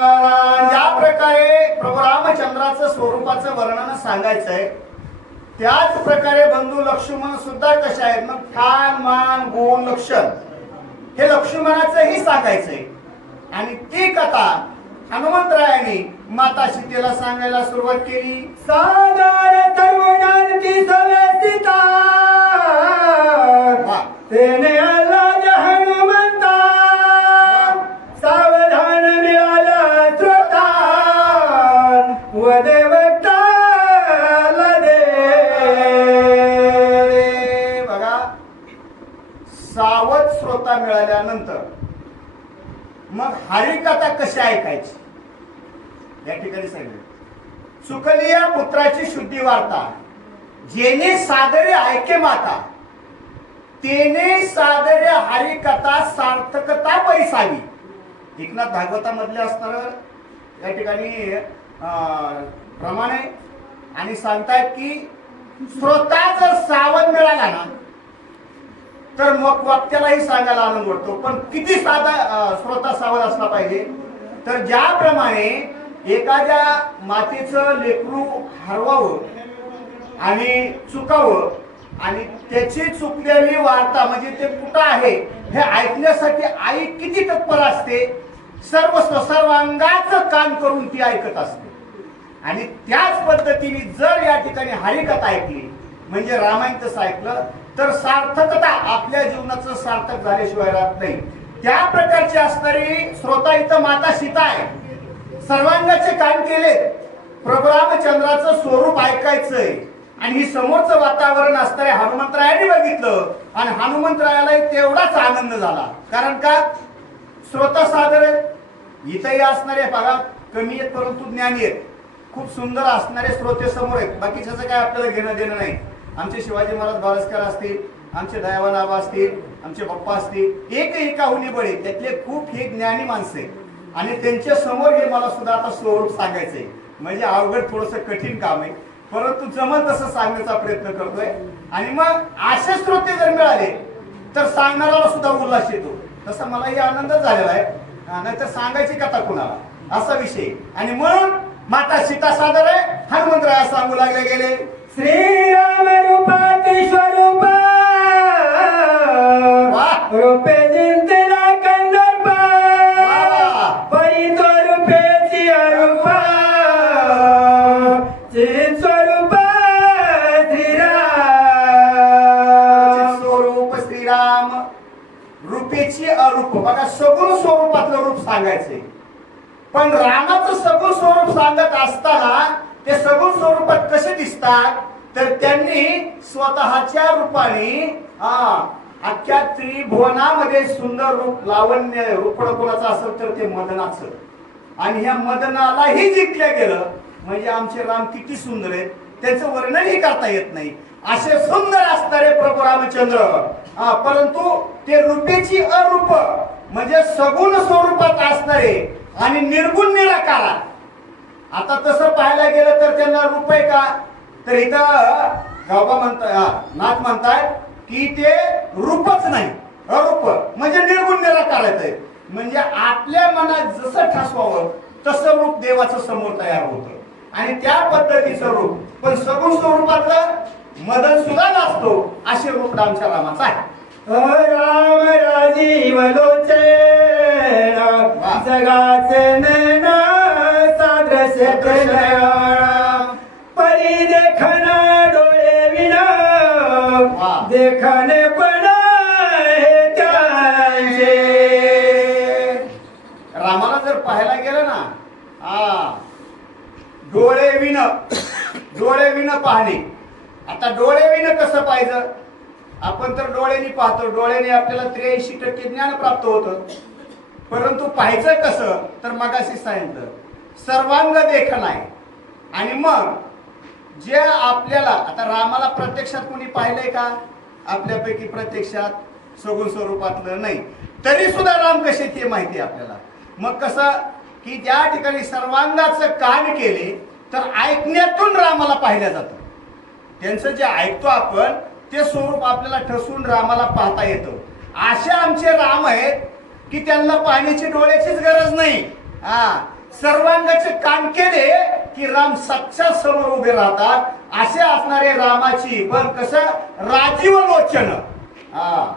ज्या प्रकारे प्रभू रामचंद्राचं स्वरूपाचं वर्णन सांगायचंय. त्याच प्रकारे बंधू लक्ष्मण सुद्धा कसे आहेत? मग ठाण मान गुण लक्षण हे लक्ष्मणाचंही सांगायचंय. आणि ती कथा हनुमंतरायांनी माता सीतेला सांगायला सुरुवात केली. सादर तरुणांची सावध श्रोता मिळाल्यानंतर मग हरिकथा कशी ऐकायची? या ठिकाणी सांगितलं. सुकलिया पुत्राची शुद्धी वार्ता. जेने सादरे ऐके माता. तेने सादरे हरिकथा सार्थकता पैसावी एकनाथ भागवतामधले असणार या ठिकाणी प्रमाणे. आणि सांगतायत की श्रोता जर सावध मिळाला ना तर मग वक्त्यालाही सांगायला आनंद वाटतो पण किती साधा श्रोता सावध असला पाहिजे. तर ज्याप्रमाणे एखाद्या मातीचं लेकरू हरवावं आणि चुकावं आणि त्याची चुकलेली वार्ता म्हणजे ते कुठं आहे हे ऐकण्यासाठी आई किती तत्पर असते सर्व सर्वांगाचं काम करून ती ऐकत असते. आणि त्याच पद्धतीने जर या ठिकाणी हरिकथा ऐकली म्हणजे रामायण तसं ऐकलं तर सार्थकता आपल्या जीवनाचं सार्थक झाल्याशिवाय राहत नाही. त्या प्रकारची असणारी श्रोता इथं माता सीता आहे. सर्वांगाचे काम केले. प्रभू रामचंद्राचं स्वरूप ऐकायचंय. आणि ही समोरचं वातावरण असणारे हनुमंतरायाने बघितलं. आणि हनुमंतरायाला तेवढाच आनंद झाला. कारण का? श्रोता सादर आहेत. इथंही असणारे बघा कमी आहेत परंतु ज्ञानी आहेत. खूप सुंदर असणारे श्रोते समोर आहेत. बाकीच्याचं काय आपल्याला घेणं देणं नाही. आमचे शिवाजी महाराज बारसकर असतील आमचे दयावान आबा असतील आमचे पप्पा असतील एक एकाहुनी बळे त्यातले खूप हे ज्ञानी माणसं. आणि त्यांच्यासमोर हे मला सुद्धा आता स्वरूप सांगायचंय. म्हणजे अवघड थोडस कठीण काम आहे परंतु जमल तसं सांगण्याचा प्रयत्न करतोय. आणि मग असे श्रोते जर मिळाले तर सांगणाऱ्याला सुद्धा उल्हास येतो. तसा मलाही आनंद झालेला आहे. नाहीतर सांगायची कथा कुणाला? असा विषय. आणि म्हणून माता सीता सादर आहे हनुमंतराया सांगू लागले गेले. श्री मला बघा सगुण स्वरूपातलं रूप सांगायचे पण रामाचं सगुण स्वरूप सांगत असताना ते सगुण स्वरूपात कसे दिसतात? तर त्यांनी स्वतःच्या रूपाने हा, अख्ख्या त्रिभुवनामध्ये सुंदर रूप लावण्य रूपण कोणाचं असेल तर ते मदनाचं. आणि ह्या मदनालाही जिंकलं गेलं. म्हणजे आमचे राम किती सुंदर आहेत. त्याचं वर्णनही करता येत नाही. असे सुंदर असणारे प्रभू रामचंद्र. हा, परंतु ते रूपेची अरूप म्हणजे सगुण स्वरूपात असणारे आणि निर्गुण निराकारा. आता तसं पाहायला गेलं तर त्यांना रूप आहे का? तर इथं गावबा म्हणताय हा, नाथ म्हणताय की ते रूपच नाही अरूप म्हणजे निर्गुण निराकारायचं आहे म्हणजे आपल्या मनात जसं ठसवावं तसं रूप देवाचं समोर तयार होतं. आणि त्या पद्धतीचं रूप पण सगुण स्वरूपातलं मदन सुद्धा नसतो असे रूप आमच्या रामाचं आहे राम राजीव वाह. जगाचे नैन सादृश्य. परी देखना डोळे विना. देखणे पण त्यांचे रामाला जर पाहायला गेलं ना हा डोळे विण डोळे विण पाहणे आता डोळे कसं पाहिजे आपण तर डोळ्यांनी पाहतो. डोळ्याने आपल्याला त्र्याऐंशी टक्के ज्ञान प्राप्त होतं. परंतु पाहायचं कसं? तर मगाशी सांगितलं. सर्वांग देखण आहे आणि मग जे आपल्याला आता रामाला प्रत्यक्षात कोणी पाहिलंय का? आपल्यापैकी प्रत्यक्षात सगुण स्वरूपातलं नाही. तरी सुद्धा राम कसे ते माहिती आपल्याला. मग कसं? की ज्या ठिकाणी सर्वांगाचं कान केले तर ऐकण्यातून रामाला पाहिलं जातं. त्यांचं जे ऐकतो आपण ते स्वरूप आपल्याला ठसून रामाला पाहता येतं. असे आमचे राम आहेत की त्यांना पाहण्याची डोळ्याचीच गरज नाही. हा सर्वांगाचे काम केले की राम साक्षात समोर उभे राहतात. असे असणारे रामाची पण कसं? राजीव लोचन हा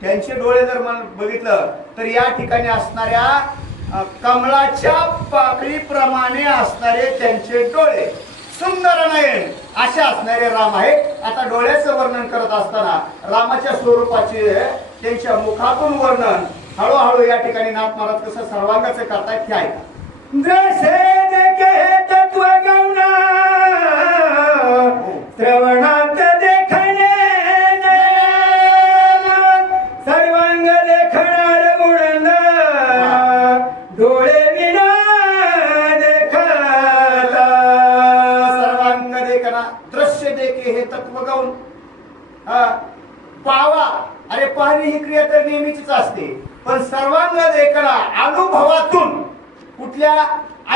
त्यांचे डोळे जर मला बघितलं तर या ठिकाणी असणाऱ्या कमळाच्या पाकळीप्रमाणे असणारे त्यांचे डोळे. सुंदर नयन असे असणारे राम आहे आता डोळ्याचं वर्णन करत असताना रामाच्या स्वरूपाचे त्यांच्या मुखातून वर्णन हळूहळू या ठिकाणी नाथ महाराज कसं सर्वांगाचं करतायत ते ऐका. जसे देखे सर्वांग दृश्य देखे हे तत्व गाऊन पावा. अरे पाहणे ही क्रिया तर नेहमीचीच असते. पण सर्वांग देखना अनुभवातून कुठल्या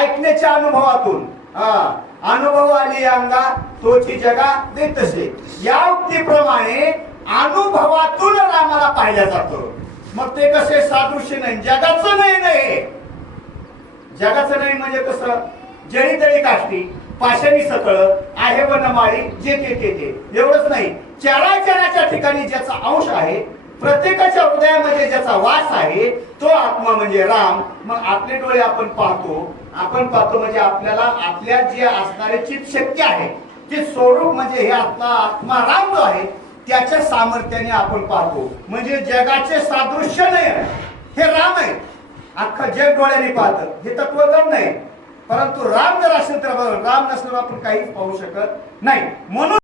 ऐकण्याच्या अनुभवातून अनुभव आली अंगा तोची जगा देतसे. या उक्तीप्रमाणे अनुभवातून रामाला पाहिला जातो. मग ते कसे सादृश्य नाही जगाचं नाही नाही. जगाचं नाही म्हणजे कसं? जळी तळी काष्टी. पाषाणी सकळ आहे वनमाळी जे ते ते ते. एवढंच नाही. चराचराच्या ठिकाणी ज्याचा अंश आहे प्रत्येकाच्या हृदयामध्ये ज्याचा वास आहे तो आत्मा म्हणजे राम. मग आपले डोळे आपण पाहतो. आपण पाहतो म्हणजे आपल्याला आपल्या जे असणारे चित शक्य आहे ते स्वरूप म्हणजे हे आत्मा आत्मा राम जो आहे त्याच्या सामर्थ्याने आपण पाहतो. म्हणजे जगाचे सादृश्य नाही हे राम आहे. अख्खं जग डोळ्याने पाहतं. हे तत्वज्ञान नाही. परंतु राम जर असेल तर राम नसल्यावर आपण काहीच पाहू शकत नाही. म्हणून